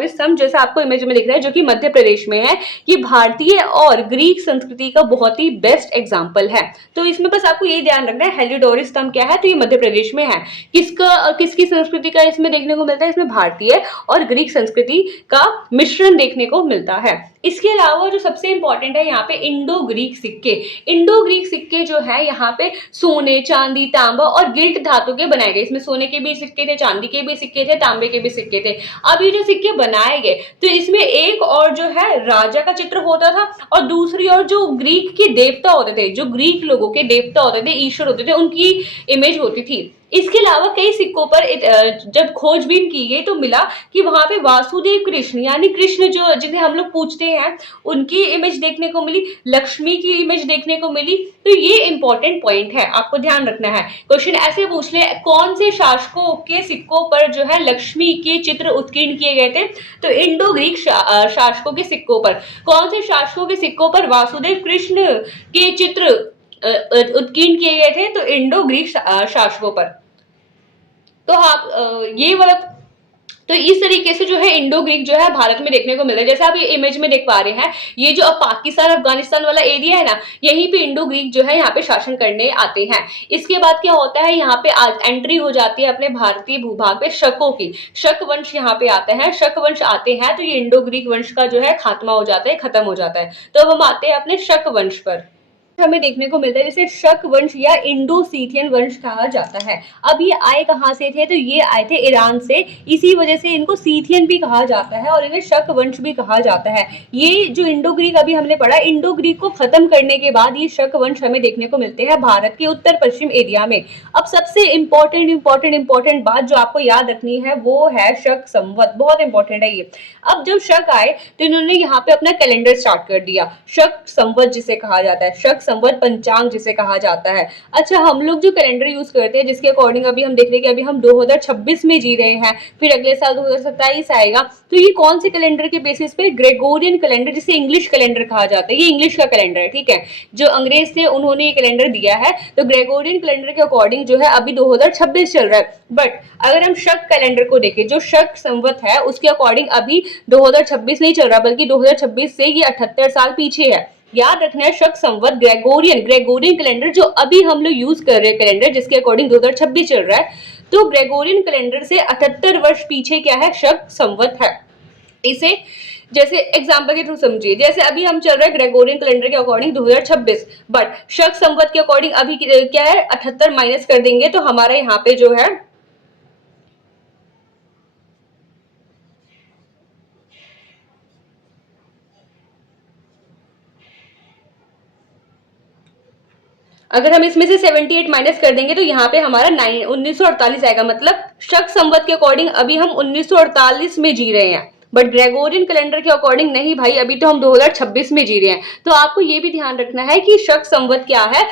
स्तंभ जैसे आपको इमेज में दिख रहा है, जो कि मध्य प्रदेश में है, ये भारतीय और ग्रीक संस्कृति का बहुत ही बेस्ट एग्जांपल है। तो इसमें बस आपको ये ध्यान रखना है हेलियोडोरस स्तंभ क्या है, तो ये मध्य प्रदेश में है। किसकी संस्कृति का इसमें देखने को मिलता है, इसमें भारतीय और ग्रीक संस्कृति का मिश्रण देखने को मिलता है। इसके अलावा जो सबसे इंपॉर्टेंट है यहाँ पे इंडो ग्रीक सिक्के। इंडो ग्रीक सिक्के जो है यहाँ पे सोने, चांदी, तांबा और गिल्ट धातु के बनाए गए। इसमें सोने के भी सिक्के थे, चांदी के भी सिक्के थे, तांबे के भी सिक्के थे। अब ये जो सिक्के बनाए गए, तो इसमें एक और जो है राजा का चित्र होता था और दूसरी ओर जो ग्रीक के देवता होते थे, जो ग्रीक लोगों के देवता होते थे, ईश्वर होते थे, उनकी इमेज होती थी। इसके अलावा कई सिक्कों पर जब खोजबीन की गई तो मिला कि वहां पे वासुदेव कृष्ण यानी कृष्ण जो जिन्हें हम लोग पूजते हैं, उनकी इमेज देखने को मिली, लक्ष्मी की इमेज देखने को मिली। तो ये इंपॉर्टेंट पॉइंट है, आपको ध्यान रखना है। क्वेश्चन ऐसे पूछ ले, कौन से शासकों के सिक्कों पर जो है लक्ष्मी के चित्र उत्कीर्ण किए गए थे, तो इंडो ग्रीक शासकों के सिक्कों पर। कौन से शासकों के सिक्कों पर वासुदेव कृष्ण के चित्र उत्कीर्ण किए गए थे, तो इंडो ग्रीक शासकों पर। तो आप ये वाला तो इस तरीके से जो है इंडो ग्रीक जो है भारत में देखने को मिला है। जैसे आप ये इमेज में देख पा रहे हैं, ये जो अब पाकिस्तान अफगानिस्तान वाला एरिया है ना, यहीं पे इंडो ग्रीक जो है यहाँ पे शासन करने आते हैं। इसके बाद क्या होता है, यहाँ पे एंट्री हो जाती है अपने भारतीय भूभाग पे शकों की। शक वंश यहाँ पे आते हैं, शक वंश आते हैं तो ये इंडो ग्रीक वंश का जो है खात्मा हो जाता है, खत्म हो जाता है। तो अब हम आते हैं अपने शक वंश पर। हमें देखने को मिलता है जिसे शक वंश या इंडो सीथियन वंश कहा जाता है। अब ये आए कहाँ से थे, तो ये आए थे ईरान से, इसी वजह से इनको सीथियन भी कहा जाता है और इन्हें शक वंश भी कहा जाता है। ये जो इंडो ग्रीक अभी हमने पढ़ा, इंडो ग्रीक को खत्म करने के बाद ये शक वंश हमें देखने को मिलते हैं भारत के उत्तर पश्चिम एरिया में। अब सबसे इंपॉर्टेंट बात जो आपको याद रखनी है वो है शक संवत, बहुत इंपॉर्टेंट है ये। अब जब शक आए तो इन्होंने यहाँ पे अपना कैलेंडर स्टार्ट कर दिया, शक संवत जिसे कहा जाता है, शक संवत पंचांग जिसे कहा जाता है। अच्छा, हम लोग जो कैलेंडर यूज करते हैं जिसके अकॉर्डिंग अभी हम देख रहे हैं कि अभी हम 2026 में जी रहे हैं, फिर अगले साल 2027 आएगा, तो ये कौन से कैलेंडर के बेसिस पे, ग्रेगोरियन कैलेंडर जिसे इंग्लिश कैलेंडर कहा जाता है, ये इंग्लिश का कैलेंडर है, ठीक है। जो अंग्रेज थे उन्होंने ये कैलेंडर दिया है, तो ग्रेगोरियन कैलेंडर के अकॉर्डिंग जो है अभी 2026 चल रहा है। बट अगर हम शक कैलेंडर को देखें, जो शक संवत है उसके अकॉर्डिंग अभी 2026 नहीं चल रहा, बल्कि 2026 से ये 78 साल पीछे है। याद रखना है, शक संवत ग्रेगोरियन कैलेंडर जो अभी हम लोग यूज कर रहे हैं कैलेंडर, जिसके अकॉर्डिंग 2026 चल रहा है, तो ग्रेगोरियन कैलेंडर से 78 वर्ष पीछे क्या है, शक संवत है। इसे जैसे एग्जाम्पल के थ्रू समझिए, जैसे अभी हम चल रहे हैं ग्रेगोरियन कैलेंडर के अकॉर्डिंग 2026, बट शक संवत के अकॉर्डिंग अभी क्या है, 78 माइनस कर देंगे तो हमारा यहाँ पे जो है अगर हम इसमें से 78 माइनस कर देंगे तो यहाँ पे हमारा 1948 आएगा। मतलब शक संवत के अकॉर्डिंग अभी हम 1948 में जी रहे हैं, बट ग्रेगोरियन कैलेंडर के अकॉर्डिंग नहीं भाई, अभी तो हम 2026 में जी रहे हैं। तो आपको ये भी ध्यान रखना है कि शक संवत क्या है,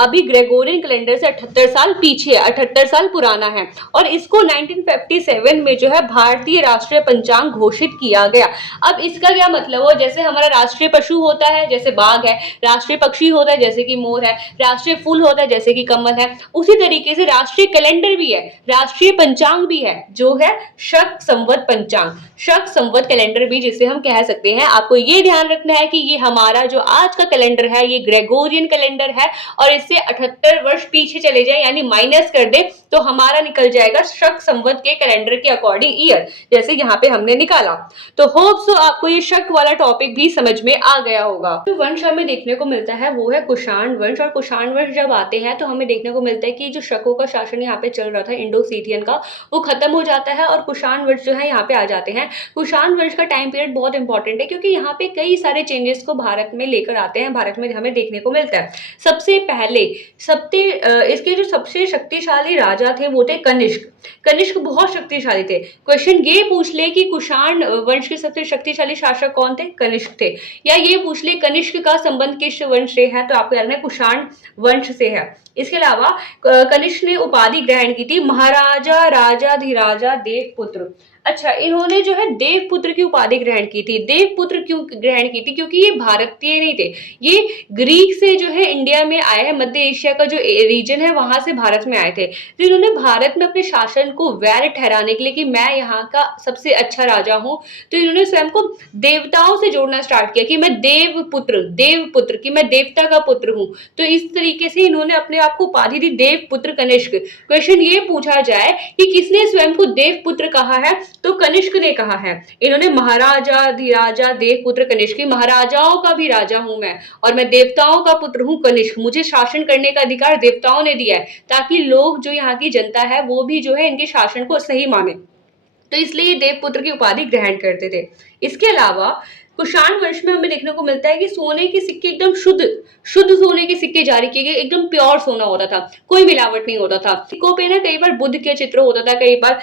अभी ग्रेगोरियन कैलेंडर से 78 साल पीछे है, 78 साल पुराना है, और इसको 1957 में जो है भारतीय राष्ट्रीय पंचांग घोषित किया गया। अब इसका क्या मतलब हो, जैसे हमारा राष्ट्रीय पशु होता है जैसे बाघ है, राष्ट्रीय पक्षी होता है जैसे कि मोर है, राष्ट्रीय फूल होता है जैसे कि कमल है, उसी तरीके से राष्ट्रीय कैलेंडर भी है, राष्ट्रीय पंचांग भी है, जो है शक संवत पंचांग, शक संवत कैलेंडर भी जिसे हम कह सकते हैं। आपको ये ध्यान रखना है कि ये हमारा जो आज का कैलेंडर है ये ग्रेगोरियन कैलेंडर है, और इससे 78 वर्ष पीछे चले जाए यानी माइनस कर दे तो हमारा निकल जाएगा शक संवत के कैलेंडर के अकॉर्डिंग ईयर, जैसे यहाँ पे हमने निकाला। तो होप सो आपको ये शक वाला टॉपिक भी समझ में आ गया होगा। जो वंश हमें देखने को मिलता है वो है कुषाण वंश, और कुषाण वंश जब आते हैं तो हमें देखने को मिलता है कि जो शकों का शासन यहाँ पे चल रहा था इंडो सीथियन का, वो खत्म हो जाता है और कुषाण वंश जो है यहाँ पे आ जाते हैं। कुषाण वंश का टाइम पीरियड बहुत इंपॉर्टेंट है क्योंकि यहाँ पे कई सारे चेंजेस को भारत में लेकर आते हैं, भारत में हमें देखने को मिलता है। सबसे पहले इसके जो सबसे शक्तिशाली राजा थे वो थे कनिष्क। कनिष्क बहुत शक्तिशाली थे। क्वेश्चन ये पूछ ले कि कुषाण वंश के सबसे शक्तिशाली शासक कौन थे, कनिष्क थे, या ये पूछ ले कनिष्क का संबंध किस वंश से है, तो आपको याद है कुषाण वंश से है। इसके अलावा कनिष्क ने उपाधि ग्रहण की थी महाराजा राजाधिराजा देवपुत्र। अच्छा, इन्होंने जो है देवपुत्र की उपाधि ग्रहण की थी। देवपुत्र क्यों ग्रहण की थी, क्योंकि ये भारतीय नहीं थे, ये ग्रीक से जो है इंडिया में आए हैं, मध्य एशिया का जो रीजन है वहां से भारत में आए थे। तो इन्होंने भारत में अपने शासन को वैध ठहराने के लिए कि मैं यहाँ का सबसे अच्छा राजा हूँ, तो इन्होंने स्वयं को देवताओं से जोड़ना स्टार्ट किया कि मैं देवपुत्र कि मैं देवता का पुत्र हूँ। तो इस तरीके से इन्होंने अपने आप को उपाधि दी देवपुत्र कनिष्क। क्वेश्चन ये पूछा जाए कि किसने स्वयं को देवपुत्र कहा है, तो कनिष्क ने कहा है। इन्होंने महाराजा धीराजा देवपुत्र कनिष्क, महाराजाओं का भी राजा हूं मैं और मैं देवताओं का पुत्र हूं कनिष्क, मुझे शासन करने का अधिकार देवताओं ने दिया है ताकि लोग जो यहाँ की जनता है वो भी जो है इनके शासन को सही माने, तो इसलिए देवपुत्र की उपाधि ग्रहण करते थे। इसके अलावा कुषाण वंश में हमें देखने को मिलता है कि सोने के सिक्के एकदम शुद्ध सोने के सिक्के जारी किए गए, एकदम प्योर सोना होता था, कोई मिलावट नहीं होता था। सिक्कों पे ना कई बार बुद्ध का चित्र होता था, कई बार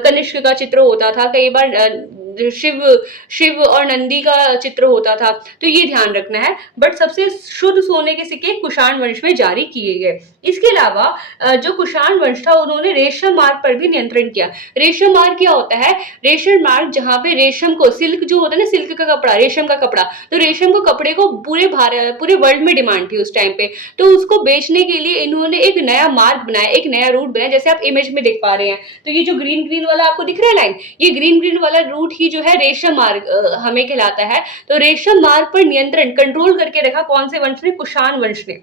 कनिष्क का चित्र होता था, कई बार शिव और नंदी का चित्र होता था, तो ये ध्यान रखना है। बट सबसे शुद्ध सोने के सिक्के कुषाण वंश में जारी किए गए। इसके अलावा जो कुषाण वंश था उन्होंने रेशम मार्ग पर भी नियंत्रण किया। रेशम मार्ग क्या होता है, रेशम मार्ग जहाँ पे रेशम को, सिल्क जो होता है ना, सिल्क का कपड़ा, रेशम का कपड़ा, तो रेशम को कपड़े को पूरे वर्ल्ड में डिमांड थी उस टाइम पे। तो उसको बेचने के लिए इन्होंने एक नया मार्ग बनाया, एक नया रूट बनाया, जैसे आप इमेज में देख पा रहे हैं। तो ये जो ग्रीन ग्रीन वाला आपको दिख रहा है लाइन, ये ग्रीन ग्रीन वाला रूट ही जो है रेशम मार्ग हमें कहलाता है। तो रेशम मार्ग पर नियंत्रण कंट्रोल करके रखा कौन से वंश ने? कुषाण वंश ने।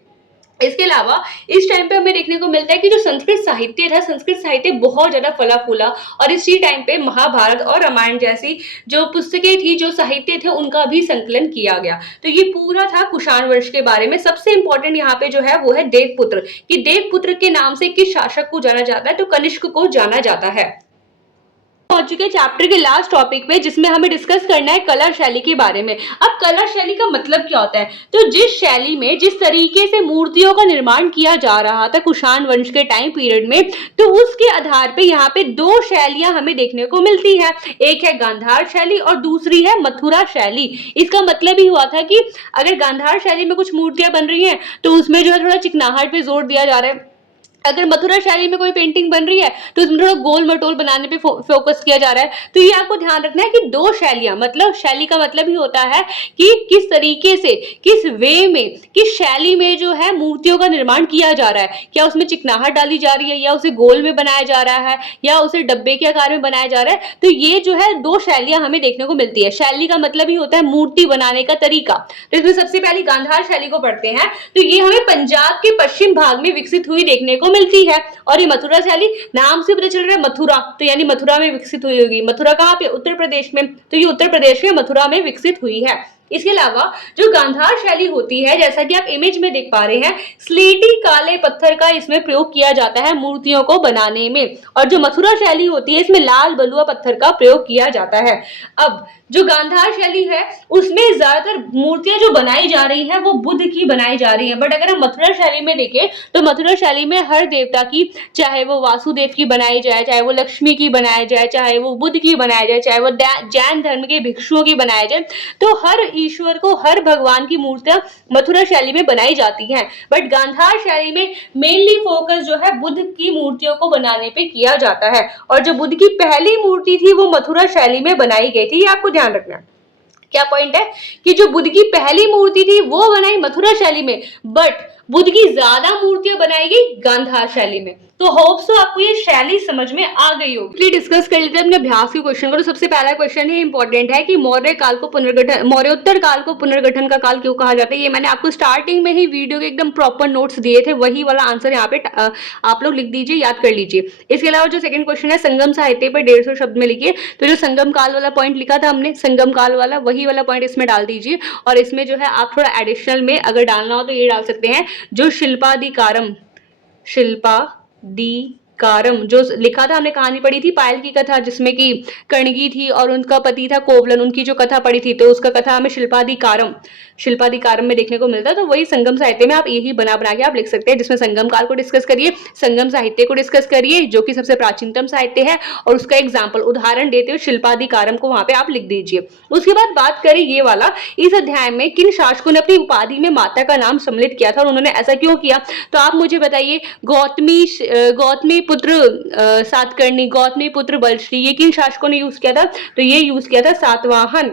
इसके अलावा इस टाइम पे हमें देखने को मिलता है कि जो संस्कृत साहित्य था, संस्कृत साहित्य बहुत ज्यादा फला फूला, और इसी टाइम पे महाभारत और रामायण जैसी जो पुस्तकें थी, जो साहित्य थे, उनका भी संकलन किया गया। तो ये पूरा था कुषाण वंश के बारे में। सबसे इंपॉर्टेंट यहाँ पे जो है वो है देवपुत्र, कि देवपुत्र के नाम से किस शासक को जाना जाता है? तो कनिष्क को जाना जाता है। पहुंच चुके चैप्टर के लास्ट टॉपिक पे, जिसमें हमें डिस्कस करना है कला शैली के बारे में। अब कला शैली का मतलब क्या होता है? तो जिस शैली में, जिस तरीके से मूर्तियों का निर्माण किया जा रहा था कुषाण वंश के टाइम पीरियड में, तो उसके आधार पे यहाँ पे दो शैलियां हमें देखने को मिलती है। एक है गांधार शैली और दूसरी है मथुरा शैली। इसका मतलब ही हुआ था कि अगर गांधार शैली में कुछ मूर्तियां बन रही हैं तो उसमें जो है थोड़ा चिकनाहट पे जोर दिया जा रहा है। अगर मथुरा शैली में कोई पेंटिंग बन रही है तो उसमें थोड़ा गोल मटोल बनाने पे फोकस किया जा रहा है। तो ये आपको ध्यान रखना है कि दो शैलियां, मतलब शैली का मतलब ही होता है कि किस तरीके से, किस वे में, किस शैली में जो है मूर्तियों का निर्माण किया जा रहा है। क्या उसमें चिकनाहट डाली जा रही है, या उसे गोल में बनाया जा रहा है, या उसे डब्बे के आकार में बनाया जा रहा है। तो ये जो है दो शैलियां हमें देखने को मिलती है। शैली का मतलब ही होता है मूर्ति बनाने का तरीका। तो इसमें सबसे पहले गांधार शैली को पढ़ते हैं। तो ये हमें पंजाब के पश्चिम भाग में विकसित हुई देखने को मिलती है। और ये मथुरा शैली, नाम से पता चल रहा है मथुरा, तो यानी मथुरा में विकसित हुई होगी। मथुरा कहाँ पे? उत्तर प्रदेश में। तो ये उत्तर प्रदेश के मथुरा में विकसित हुई है। इसके अलावा जो गांधार शैली होती है, जैसा कि आप इमेज में देख पा रहे हैं, स्लेटी काले पत्थर का इसमें प्रयोग किया जाता है मूर्तियों को बनाने में। और जो मथुरा शैली होती है, इसमें लाल बलुआ पत्थर का प्रयोग किया जाता है। अब जो गांधार शैली है उसमें ज्यादातर मूर्तियां जो बनाई जा रही हैं वो बुद्ध की बनाई जा रही है। बट अगर हम मथुरा शैली में देखें तो मथुरा शैली में हर देवता की, चाहे वो वासुदेव की बनाई जाए, चाहे वो लक्ष्मी की बनाई जाए, चाहे वो बुद्ध की बनाई जाए, चाहे वो जैन धर्म के भिक्षुओं की बनाई जाए, तो हर ईश्वर को, हर भगवान की मूर्तियां मथुरा शैली में बनाई जाती हैं। बट गांधार शैली में मेनली फोकस जो है बुद्ध की मूर्तियों को बनाने पे किया जाता है। और जो बुद्ध की पहली मूर्ति थी वो मथुरा शैली में बनाई गई थी। ये आपको ध्यान रखना है। क्या पॉइंट है कि जो बुद्ध की पहली मूर्ति थी वो बनाई मथुरा शैली में, बट बुद्ध की ज्यादा मूर्तियां बनाई गई गांधार शैली में। तो होप सो आपको ये शैली समझ में आ गई होगी। डिस्कस कर लेते हैं अपने अभ्यास के क्वेश्चन को। तो सबसे पहला क्वेश्चन है, इंपॉर्टेंट है, कि मौर्य काल को पुनर्गठन, मौर्योत्तर काल को पुनर्गठन का काल क्यों कहा जाता है? ये मैंने आपको स्टार्टिंग में ही वीडियो के एकदम प्रॉपर नोट्स दिए थे, वही वाला आंसर यहाँ पे आप लोग लिख दीजिए, याद कर लीजिए। इसके अलावा जो सेकंड क्वेश्चन है, संगम साहित्य पर 150 शब्द में लिखिए। तो जो संगम काल वाला पॉइंट लिखा था हमने, संगम काल वाला, वही वाला पॉइंट इसमें डाल दीजिए। और इसमें जो है आप थोड़ा एडिशनल में अगर डालना हो तो ये डाल सकते हैं, जो शिल्पादिकारम जो लिखा था, हमने कहानी पढ़ी थी पायल की कथा, जिसमें कि कणगी थी और उनका पति था कोवलन, उनकी जो कथा पढ़ी थी, तो उसका कथा हमें शिल्पादिकारम में देखने को मिलता है। तो वही संगम साहित्य में आप यही बना के आप लिख सकते हैं, जिसमें संगम काल को डिस्कस करिए, संगम साहित्य को डिस्कस करिए, जो कि सबसे प्राचीनतम साहित्य है, और उसका एग्जाम्पल, उदाहरण देते हुए शिल्पादिकारम को वहां पे आप लिख दीजिए। उसके बाद बात करें ये वाला, इस अध्याय में किन शासकों ने अपनी उपाधि में माता का नाम सम्मिलित किया था और उन्होंने ऐसा क्यों किया? तो आप मुझे बताइए, गौतमी पुत्र सातकर्णी, गौतमी पुत्र बलश्री, ये किन शासकों ने यूज किया था? तो ये यूज किया था सातवाहन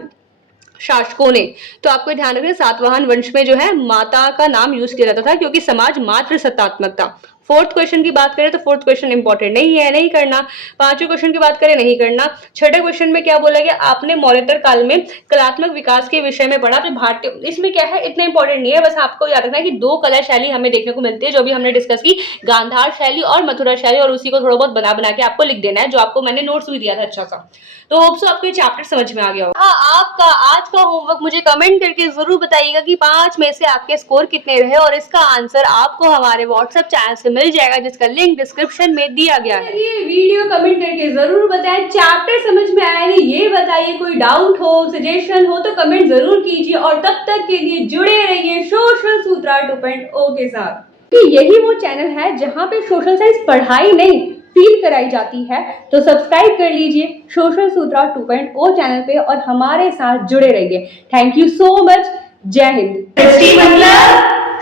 शासकों ने। तो आपको ध्यान रखना, सातवाहन वंश में जो है माता का नाम यूज किया जाता था, क्योंकि समाज मात्र सत्तात्मक था। फोर्थ क्वेश्चन की बात करें तो फोर्थ क्वेश्चन इंपॉर्टेंट नहीं है, नहीं करना। पांचवें क्वेश्चन की बात करें, नहीं करना। छठे क्वेश्चन में क्या बोला गया? आपने मौर्योत्तर काल में कलात्मक विकास के विषय में पढ़ा। तो भारतीय, इसमें क्या है, इतना इंपॉर्टेंट नहीं है, बस आपको याद रखना है कि दो कला शैली हमें देखने को मिलती है, जो भी हमने डिस्कस की, गांधार शैली और मथुरा शैली, और उसी को थोड़ा बहुत बना के आपको लिख देना है, जो आपको मैंने नोट्स भी दिया था अच्छा सा। तो होप सो आपको ये चैप्टर समझ में आ गया होगा। हाँ, आपका आज का होमवर्क मुझे कमेंट करके जरूर बताइएगा कि 5 में से आपके स्कोर कितने रहे, और इसका आंसर आपको हमारे व्हाट्सएप चैनल से मिल जाएगा, जिसका लिंक डिस्क्रिप्शन में दिया गया है। ये वीडियो कमेंट करके जरूर बताएं चैप्टर समझ में आया नहीं, ये बताइए, कोई डाउट हो, सजेशन हो तो कमेंट जरूर कीजिए। और तब तक के लिए जुड़े रहिए सोशल सूत्रा 2.0 के साथ, कि यही वो चैनल है जहाँ पे सोशल साइंस पढ़ाई नहीं फील कराई जाती है। तो सब्सक्राइब कर लीजिए सोशल सूत्रा 2.0 चैनल पे और हमारे साथ जुड़े रहिए। Thank you so much. जय हिंद।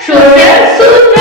सोशल सूत्रा।